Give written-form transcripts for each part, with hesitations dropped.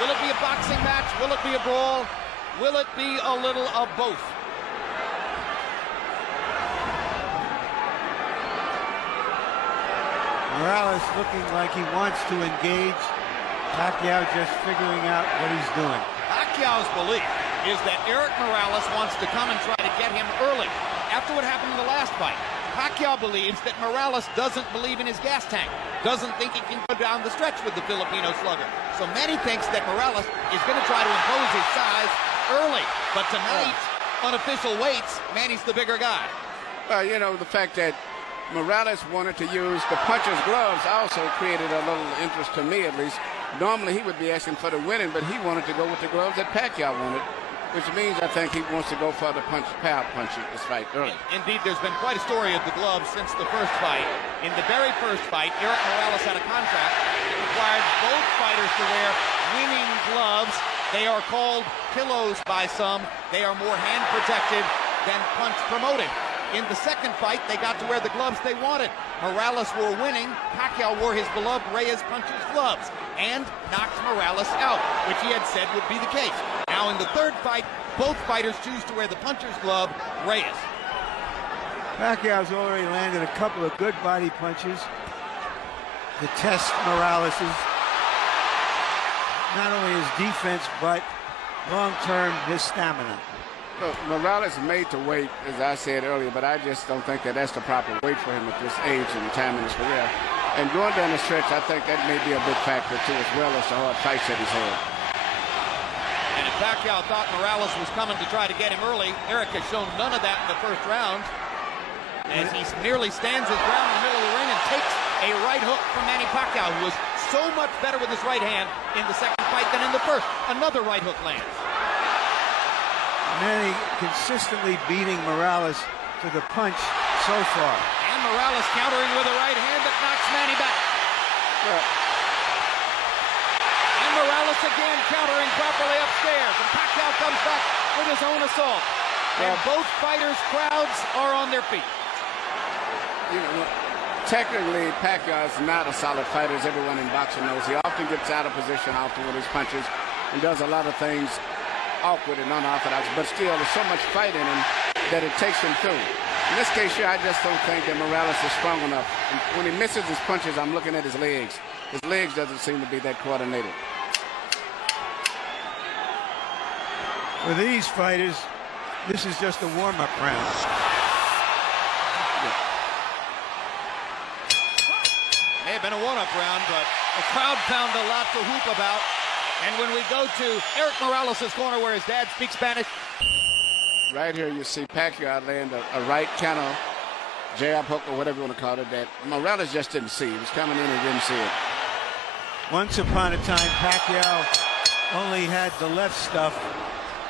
Will it be a boxing match? Will it be a brawl? Will it be a little of both? Morales looking like he wants to engage. Pacquiao just figuring out what he's doing. Pacquiao's belief is that Eric Morales wants to come and try to get him early. After what happened in the last fight, Pacquiao believes that Morales doesn't believe in his gas tank, doesn't think he can go down the stretch with the Filipino slugger. So Manny thinks that Morales is going to try to impose his size early. But tonight, unofficial weights, Manny's the bigger guy. You know, the fact that Morales wanted to use the puncher's gloves also created a little interest to me, at least. Normally he would be asking for the winning, but he wanted to go with the gloves that Pacquiao wanted, which means I think he wants to go for the power punching this fight early. Indeed, there's been quite a story of the gloves since the first fight. In the very first fight, Eric Morales had a contract that required both fighters to wear winning gloves. They are called pillows by some. They are more hand protected than punch promoting. In the second fight, they got to wear the gloves they wanted. Morales wore winning. Pacquiao wore his beloved Reyes puncher's gloves and knocked Morales out, which he had said would be the case. Now in the third fight, both fighters choose to wear the puncher's glove, Reyes. Pacquiao's already landed a couple of good body punches to test Morales's, not only his defense, but long-term his stamina. Look, Morales is made to wait, as I said earlier, but I just don't think that that's the proper weight for him at this age and time in his career. And going down the stretch, I think that may be a big factor, too, as well as the hard fights that he's had. And if Pacquiao thought Morales was coming to try to get him early, Eric has shown none of that in the first round, as he nearly stands his ground in the middle of the ring and takes a right hook from Manny Pacquiao, who was so much better with his right hand in the second fight than in the first. Another right hook lands. Manny consistently beating Morales to the punch so far. And Morales countering with a right hand that knocks Manny back. And Morales again countering properly upstairs. And Pacquiao comes back with his own assault. And both fighters' crowds are on their feet. You know, technically, Pacquiao is not a solid fighter, as everyone in boxing knows. He often gets out of position often with his punches and does a lot of things awkward and unorthodox, but still there's so much fight in him that it takes him through. In this case here, I just don't think that Morales is strong enough. And when he misses his punches, I'm looking at his legs. His legs doesn't seem to be that coordinated. For these fighters, this is just a warm-up round. May have been a one-up round, but the crowd found a lot to whoop about. And when we go to Eric Morales' corner where his dad speaks Spanish. Right here you see Pacquiao land a right counter, jab hook or whatever you want to call it, that Morales just didn't see. He was coming in and didn't see it. Once upon a time, Pacquiao only had the left stuff.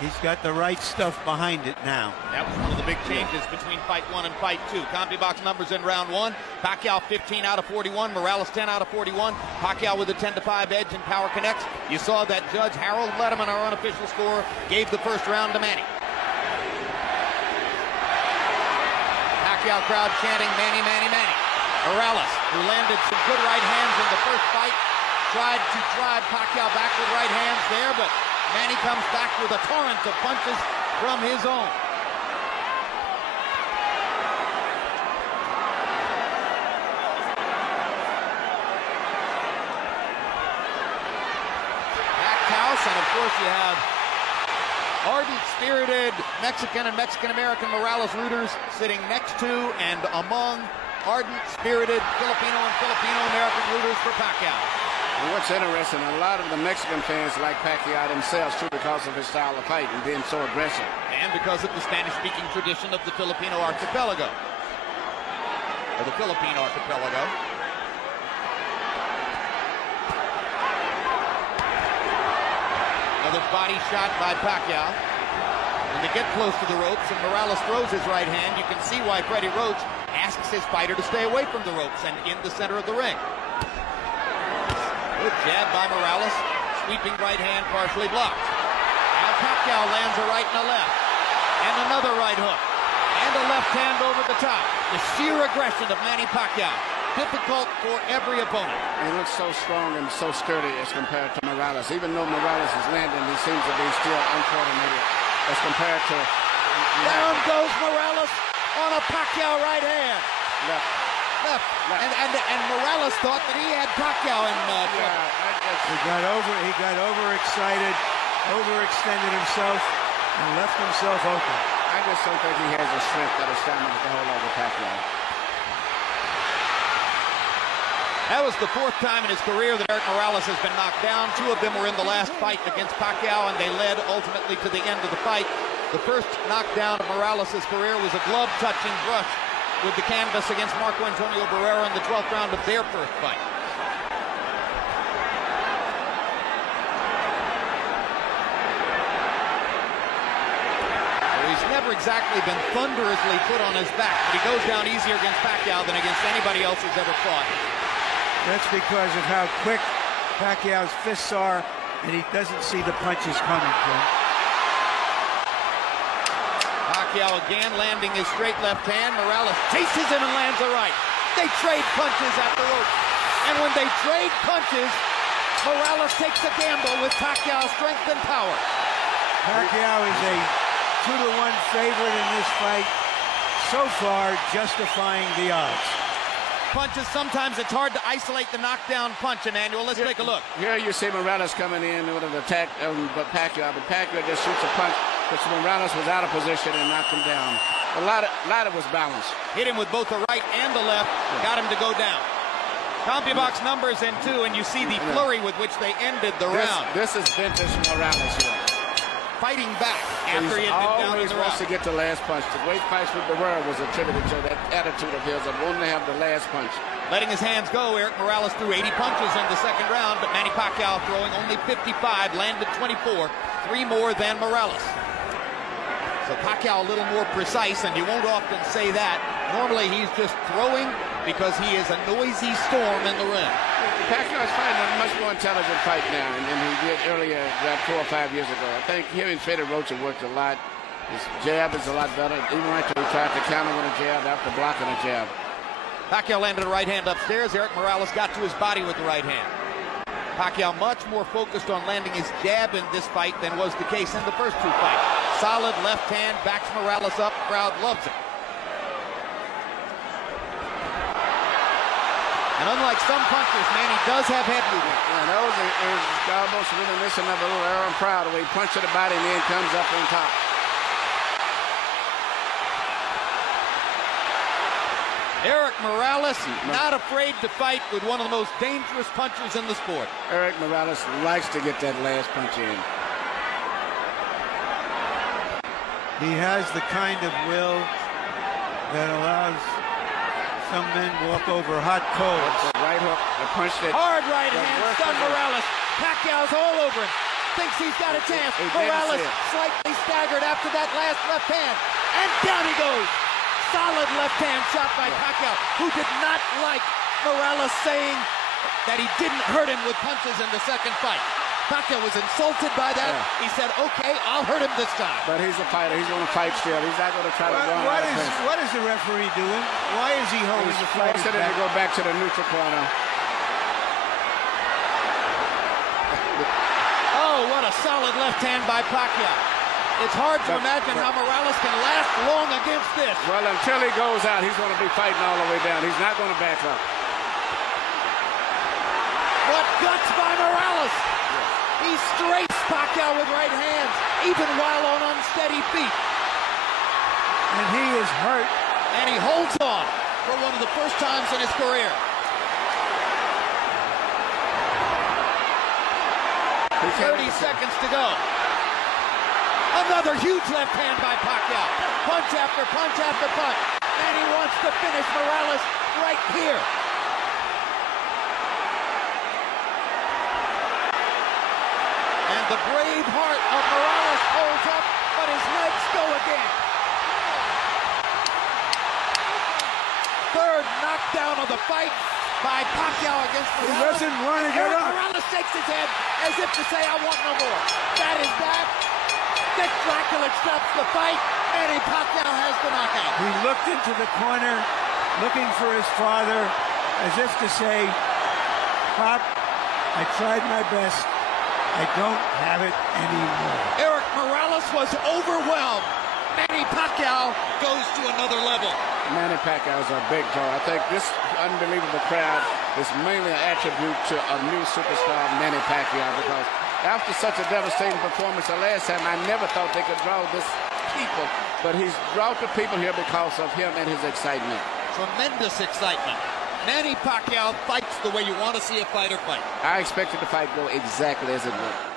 He's got the right stuff behind it now. That was one of the big changes between fight one and fight two. CompuBox numbers in round one. Pacquiao 15 out of 41. Morales 10 out of 41. Pacquiao with a 10-5 edge in Power Connects. You saw that Judge Harold Letterman, our unofficial scorer, gave the first round to Manny. Pacquiao crowd chanting Manny, Manny, Manny. Morales, who landed some good right hands in the first fight, tried to drive Pacquiao back with right hands there, but Manny comes back with a torrent of punches from his own. Packed house, and of course you have ardent, spirited Mexican and Mexican-American Morales rooters sitting next to and among ardent, spirited Filipino and Filipino-American rooters for Pacquiao. And what's interesting, a lot of the Mexican fans like Pacquiao themselves, too, because of his style of fight and being so aggressive. And because of the Spanish-speaking tradition of the Filipino archipelago. Or the Philippine archipelago. Another body shot by Pacquiao. When they get close to the ropes and Morales throws his right hand, you can see why Freddie Roach asks his fighter to stay away from the ropes and in the center of the ring. Good jab by Morales. Sweeping right hand partially blocked. Now Pacquiao lands a right and a left. And another right hook. And a left hand over the top. The sheer aggression of Manny Pacquiao. difficult for every opponent. He looks so strong and so sturdy as compared to Morales. Even though Morales is landing, he seems to be still uncoordinated as compared to... Down goes Morales on a Pacquiao right hand. Left. And Morales thought that he had Pacquiao in He got overexcited, overextended himself, and left himself open. I just don't think he has the strength or the stamina to hold over Pacquiao. That was the fourth time in his career that Erik Morales has been knocked down. Two of them were in the last fight against Pacquiao, and they led ultimately to the end of the fight. The first knockdown of Morales' career was a glove-touching brush with the canvas against Marco Antonio Barrera in the 12th round of their first fight. So he's never exactly been thunderously put on his back, but he goes down easier against Pacquiao than against anybody else who's ever fought. That's because of how quick Pacquiao's fists are, and he doesn't see the punches coming, Jim. Pacquiao again landing his straight left hand. Morales chases him and lands a right. They trade punches at the rope. And when they trade punches, Morales takes a gamble with Pacquiao's strength and power. Pacquiao is a 2-to-1 favorite in this fight, so far justifying the odds. Punches, sometimes it's hard to isolate the knockdown punch, Emmanuel. Let's take a look. Here you see Morales coming in with an attack, but Pacquiao just shoots a punch, which Morales was out of position and knocked him down. A lot of was balanced. Hit him with both the right and the left, got him to go down. CompuBox numbers in 2, and you see the flurry with which they ended the round. This is vintage Morales here. Fighting back after he had been down in the round. He wants to get the last punch. The great fights with Barrera was attributed to that attitude of his of wanting to have the last punch. Letting his hands go, Erik Morales threw 80 punches in the second round, but Manny Pacquiao throwing only 55, landed 24, 3 more than Morales. So Pacquiao a little more precise, and you won't often say that. Normally he's just throwing because he is a noisy storm in the ring. Pacquiao is fighting a much more intelligent fight now than he did earlier, about 4 or 5 years ago. I think him and Fedor Rocha worked a lot. His jab is a lot better. Even right till he tried to counter with a jab after blocking a jab. Pacquiao landed a right hand upstairs. Erik Morales got to his body with the right hand. Pacquiao much more focused on landing his jab in this fight than was the case in the first 2 fights. Solid left hand, backs Morales up, crowd loves it. And unlike some punchers, Manny does have head movement. Yeah, that was almost reminiscent of a little Aaron Proud, where he punched the body and then comes up on top. Erik Morales, not afraid to fight with one of the most dangerous punchers in the sport. Erik Morales likes to get that last punch in. He has the kind of will that allows some men walk over hot coals. The right hook, the punch that... Hard right hand, stunned Morales. Pacquiao's all over him. Thinks he's got a chance. Morales slightly staggered after that last left hand. And down he goes. Solid left hand shot by Pacquiao, who did not like Morales saying that he didn't hurt him with punches in the second fight. Pacquiao was insulted by that. Yeah. He said, okay, I'll hurt him this time. But he's a fighter. He's going to fight still. He's not going to try to run out of punch. What is the referee doing? Why is he holding the fight? He's forcing him to go back to the neutral corner. Oh, what a solid left hand by Pacquiao. It's hard to imagine how Morales can last long against this. Well, until he goes out, he's going to be fighting all the way down. He's not going to back up. What guts by Morales! He strafes Pacquiao with right hands, even while on unsteady feet. And he is hurt. And he holds on for one of the first times in his career. 30 seconds to go. Another huge left hand by Pacquiao. Punch after punch after punch. And he wants to finish Morales right here. And the brave heart of Morales holds up, but his legs go again. Third knockdown of the fight by Pacquiao against Morales. He doesn't want to get up. Morales shakes his head as if to say, I want no more. That is that. Dick Dracula stops the fight, and Pacquiao has the knockout. He looked into the corner, looking for his father, as if to say, Pop, I tried my best. I don't have it anymore. Eric Morales was overwhelmed. Manny Pacquiao goes to another level. Manny Pacquiao is a big draw. I think this unbelievable crowd is mainly an attribute to a new superstar, Manny Pacquiao, because after such a devastating performance the last time, I never thought they could draw this people, but he's brought the people here because of him and his excitement. Tremendous excitement. Manny Pacquiao fights the way you want to see a fighter fight. I expected the fight to go exactly as it went.